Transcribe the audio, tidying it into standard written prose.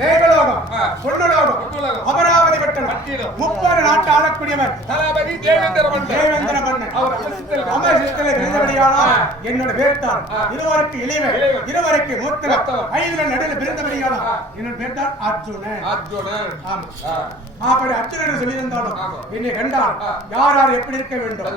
தேவலோகம், சொர்ணலோகம், அமராவதி பட்டணம், 30 நாட்டு ஆளக்கூடியவர் தளபதி தேவேந்திர மன்னன். அமரசித்தலை பிறந்தபடியானால் என்னோட பேர் தான் இருவருக்கு இளைவர், இருவருக்கு மூத்தவர், 5 நடுவில் பிறந்தபடியானால் என்னோட பேர் தான் அர்ஜுனன். அப்படி அர்ஜுனன் சொல்லியிருந்தாலும் என்னை கண்டால் யார் யார் எப்படி இருக்க வேண்டும்?